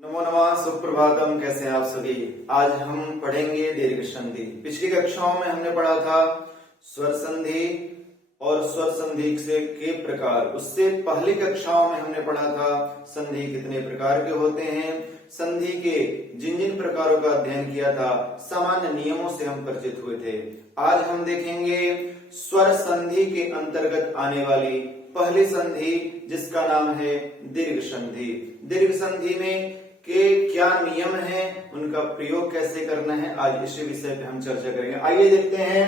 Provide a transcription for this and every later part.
नमो नमः, सुप्रभातम। कैसे हैं आप सभी। आज हम पढ़ेंगे दीर्घ संधि। पिछली कक्षाओं में हमने पढ़ा था स्वर संधि और स्वर संधि से के प्रकार। उससे पहली कक्षाओं में हमने पढ़ा था संधि कितने प्रकार के होते हैं। संधि के जिन जिन प्रकारों का अध्ययन किया था, सामान्य नियमों से हम परिचित हुए थे। आज हम देखेंगे स्वर संधि के अंतर्गत आने वाली पहली संधि, जिसका नाम है दीर्घ संधि। दीर्घ संधि में के क्या नियम हैं, उनका प्रयोग कैसे करना है, आज इसी विषय पे हम चर्चा करेंगे। आइए देखते हैं।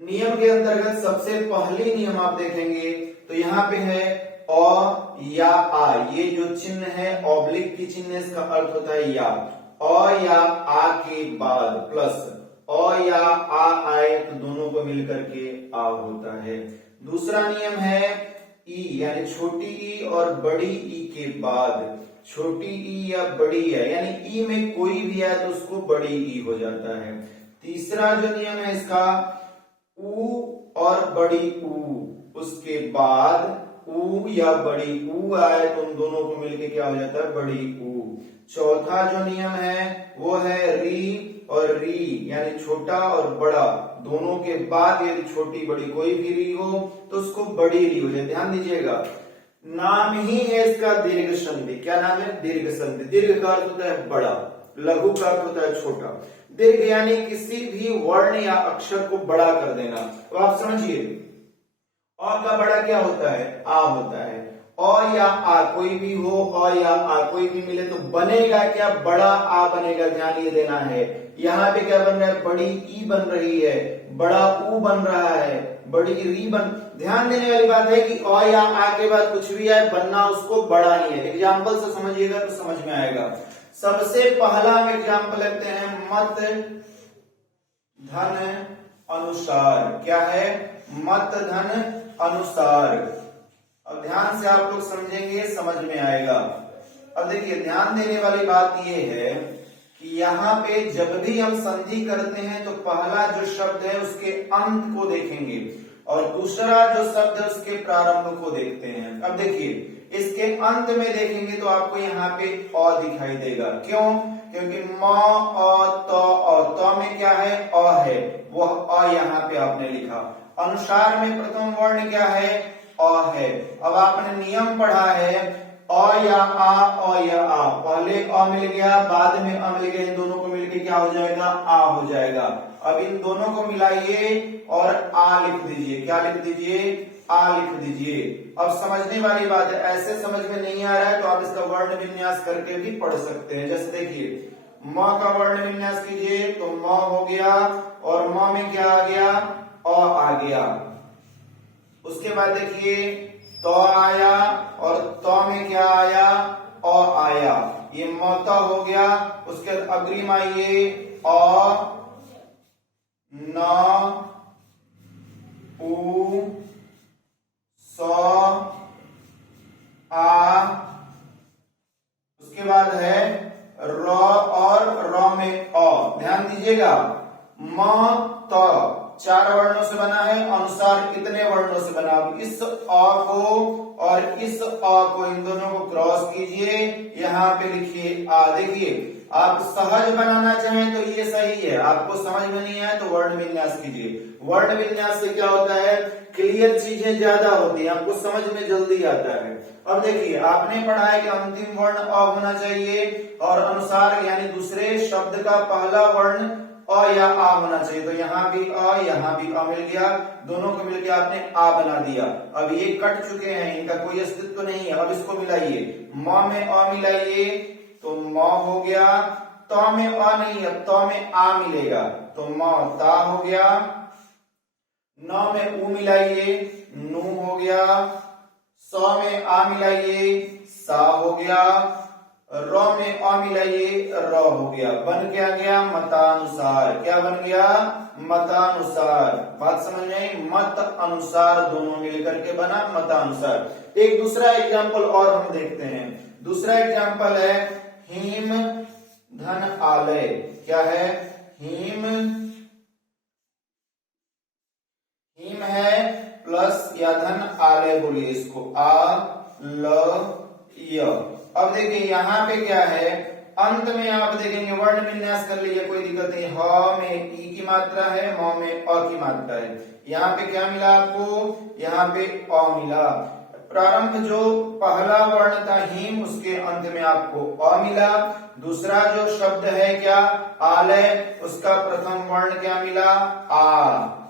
नियम के अंतर्गत सबसे पहली नियम आप देखेंगे तो यहाँ पे है अ या आ। ये जो चिन्ह है ऑब्लिक की चिन्ह है, इसका अर्थ होता है या। अ या आ के बाद प्लस अ या आ आए तो दोनों को मिलकर के आ होता है। दूसरा नियम है ई, यानी छोटी ई और बड़ी ई के बाद छोटी ई या बड़ी है, यानी ई में कोई भी है तो उसको बड़ी ई हो जाता है। तीसरा जो नियम है इसका ऊ और बड़ी ऊ, उसके बाद ऊ या बड़ी ऊ आए तो उन दोनों को मिलके क्या हो जाता है, बड़ी ऊ। चौथा जो नियम है वो है री और री, यानी छोटा और बड़ा दोनों के बाद यदि छोटी बड़ी कोई भी री हो तो उसको बड़ी री हो जाए। ध्यान दीजिएगा, नाम ही है इसका दीर्घ संधि। क्या नाम है? दीर्घ संधि। दीर्घ का अर्थ होता है बड़ा, लघु का अर्थ होता है छोटा। दीर्घ यानी किसी भी वर्ण या अक्षर को बड़ा कर देना। तो आप समझिए, अ का बड़ा क्या होता है? आ होता है। अ या आ कोई भी हो, अ या आ कोई भी मिले तो बनेगा क्या? बड़ा आ बनेगा। ध्यान ये देना है। यहाँ पे क्या बन रहा है? बड़ी ई बन रही है, बड़ा ऊ बन रहा है, बड़ी री बन। ध्यान देने वाली बात है कि अ या आ के बाद कुछ भी आए, बनना उसको बड़ा ही है। एग्जाम्पल से समझिएगा तो समझ में आएगा। सबसे पहला हम एग्जाम्पल लेते हैं मत धन अनुसार। क्या है? मत धन अनुसार। अब ध्यान से आप लोग समझेंगे, समझ में आएगा। अब देखिए, ध्यान देने वाली बात यह है कि यहाँ पे जब भी हम संधि करते हैं तो पहला जो शब्द है उसके अंत को देखेंगे और दूसरा जो शब्द है उसके प्रारंभ को देखते हैं। अब देखिए, इसके अंत में देखेंगे तो आपको यहाँ पे अ दिखाई देगा। क्यों? क्योंकि म अ में क्या है? अ है, वह अ यहाँ पे आपने लिखा। अनुसार में प्रथम वर्ण क्या है? अ है। अब आपने नियम पढ़ा है अ या आ, अ या आ। पहले अ मिल गया, बाद में अ मिल गया, इन दोनों को मिलके क्या हो जाएगा? आ हो जाएगा। अब इन दोनों को मिलाइए और आ लिख दीजिए। क्या लिख दीजिए? आ लिख दीजिए। अब समझने वाली बात है, ऐसे समझ में नहीं आ रहा है तो आप इसका वर्ण विन्यास करके भी पढ़ सकते हैं। जैसे देखिए, म का वर्ण विन्यास कीजिए तो म हो गया और म में क्या आ गया? अ आ गया। उसके बाद देखिए तो आया और तो में क्या आया? अ आया। ये मौता हो गया। उसके अग्रिम आइए अ न उ स आ। उसके बाद है र और र में अ। ध्यान दीजिएगा, म त चार वर्णों से बना है, अनुसार कितने वर्णों से बना? इस अ को और इस अ को, इन दोनों को क्रॉस कीजिए, यहाँ पे लिखिए आ। देखिए, आप सहज बनाना चाहें तो ये सही है, आपको समझ में नहीं आए तो वर्ण विन्यास कीजिए। वर्ण विन्यास से क्या होता है? क्लियर चीजें ज्यादा होती है, आपको समझ में जल्दी आता है। अब देखिए, आपने पढ़ा है कि अंतिम वर्ण अ होना चाहिए और अनुसार यानी दूसरे शब्द का पहला वर्ण अ या आ होना चाहिए। तो यहाँ भी अ, यहाँ भी अ मिल गया, दोनों को मिलकर आपने आ बना दिया। अब ये कट चुके हैं, इनका कोई अस्तित्व नहीं है। अब इसको मिलाइए, म में अ मिलाइए तो म हो गया, त में अ नहीं है, त में आ मिलेगा तो म ता हो गया। न में उ मिलाइए, नू हो गया। स में आ मिलाइए, सा हो गया। र में अ मिलाइए, र हो गया। बन क्या गया? मतानुसार। क्या बन गया? मतानुसार। बात समझ में आई? मत अनुसार दोनों मिलकर के बना मतानुसार। एक दूसरा एग्जाम्पल और हम देखते हैं। दूसरा एग्जाम्पल है हिम धन आलय। क्या है? हिम है प्लस या धन आलय, बोलिए इसको आ ल य। अब देखिए यहाँ पे क्या है, अंत में आप देखेंगे वर्ण विन्यास कर लीजिए, कोई दिक्कत नहीं। ह में ई की मात्रा है, म में अ की मात्रा है। यहाँ पे क्या मिला आपको, यहाँ पे अ मिला। प्रारंभ जो पहला वर्ण था हिम, उसके अंत में आपको अ मिला। दूसरा जो शब्द है क्या, आलय, उसका प्रथम वर्ण क्या मिला, आ।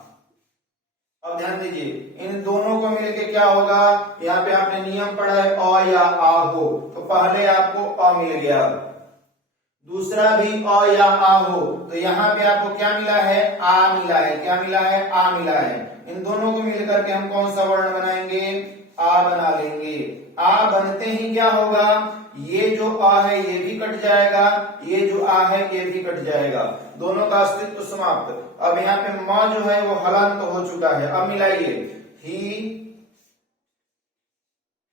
अब ध्यान दीजिए, इन दोनों को मिलके क्या होगा, यहाँ पे आपने नियम पढ़ा है अ या आ हो, तो पहले आपको अ मिल गया, दूसरा भी अ या आ हो, तो यहाँ पे आपको क्या मिला है, आ मिला है। क्या मिला है, आ मिला है। इन दोनों को मिलकर के हम कौन सा वर्ण बनाएंगे, आ बना लेंगे। आ बनते ही क्या होगा, ये जो आ है ये भी कट जाएगा, ये जो आ है ये भी कट जाएगा, दोनों का अस्तित्व समाप्त। अब यहाँ पे म जो है वो हलंत हो चुका है। अब मिलाइए, ही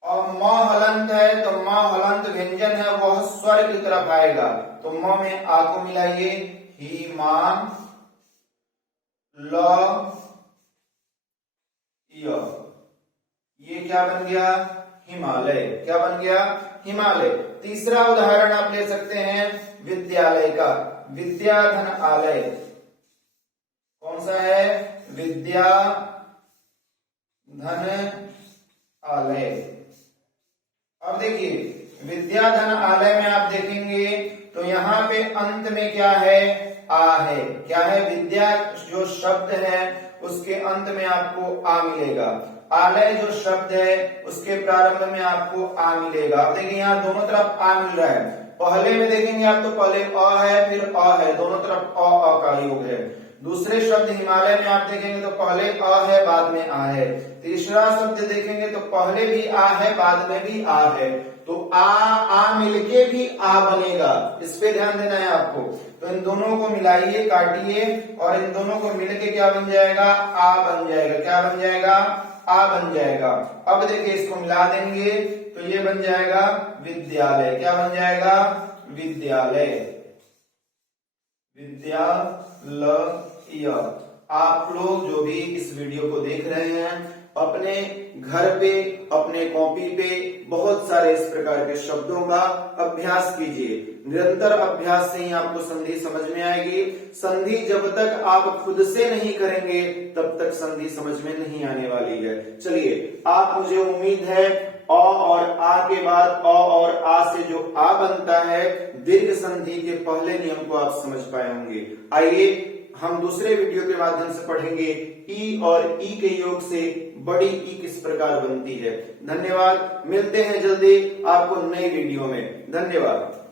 और म हलंत है, तो म हलंत व्यंजन है, वह स्वर की तरफ आएगा, तो म में आ को मिलाइए, ही मान ल य। ये क्या बन गया, हिमालय। क्या बन गया, हिमालय। तीसरा उदाहरण आप ले सकते हैं विद्यालय का, विद्याधन आलय। कौन सा है, विद्या धन आलय। अब देखिए विद्याधन आलय में आप देखेंगे तो यहाँ पे अंत में क्या है, आ है। क्या है, विद्या जो शब्द है उसके अंत में आपको आ मिलेगा, आलय जो शब्द है उसके प्रारंभ में आपको आ मिलेगा। अब देखिए यहाँ दोनों तरफ आ मिल रहा है। पहले में देखेंगे आप तो पहले अ है फिर अ है, दोनों तरफ अ का योग है। दूसरे शब्द हिमालय में आप देखेंगे तो पहले अ है बाद में आ है। तीसरा शब्द देखेंगे तो पहले भी आ है बाद में भी आ है, तो आ मिलके भी आ बनेगा, इस पे ध्यान देना है आपको। तो इन दोनों को मिलाइए, काटिए और इन दोनों को मिलके क्या बन जाएगा, आ बन जाएगा। क्या बन जाएगा, आ बन जाएगा। अब देखिए इसको मिला देंगे तो ये बन जाएगा विद्यालय। क्या बन जाएगा, विद्यालय, विद्यालय। आप लोग जो भी इस वीडियो को देख रहे हैं अपने घर पे अपने कॉपी पे बहुत सारे इस प्रकार के शब्दों का अभ्यास कीजिए। निरंतर अभ्यास से ही आपको संधि समझ में आएगी। संधि जब तक आप खुद से नहीं करेंगे तब तक संधि समझ में नहीं आने वाली है। चलिए, आप मुझे उम्मीद है अ और आ के बाद अ और आ से जो आ बनता है दीर्घ संधि के पहले नियम को आप समझ पाए होंगे। आइए हम दूसरे वीडियो के माध्यम से पढ़ेंगे ई और ई के योग से बड़ी ई किस प्रकार बनती है। धन्यवाद, मिलते हैं जल्दी आपको नई वीडियो में। धन्यवाद।